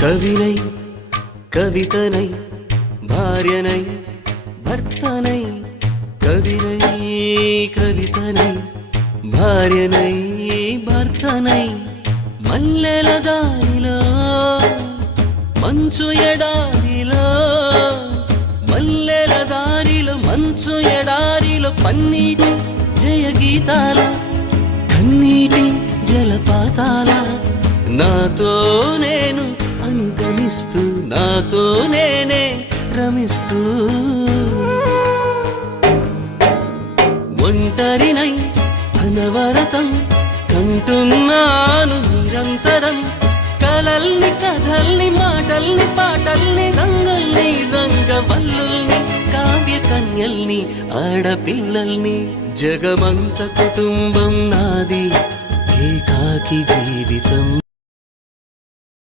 కవినై కవితనై భార్యనై భర్తనై కవినై కవితనై భార్యనై భర్తనై మల్లెల దారిలో మంచు ఎడారిలో మల్లెల దారిలో మంచు ఎడారిలో పన్నీటి జయగీతాల కన్నీటి జలపాతాల నాతో నేను అనుగమిస్తూ నాతో నేనే రమిస్తూ ఒంటరినై అనవరతం కంటున్నాను నిరంతరం కలల్ని కథల్ని మాటల్ని పాటల్ని రంగుల్ని రంగవల్లుల్ని కావ్య కన్యల్ని ఆడపిల్లల్ని జగమంత కుటుంబం నాది ఏకాకి జీవితం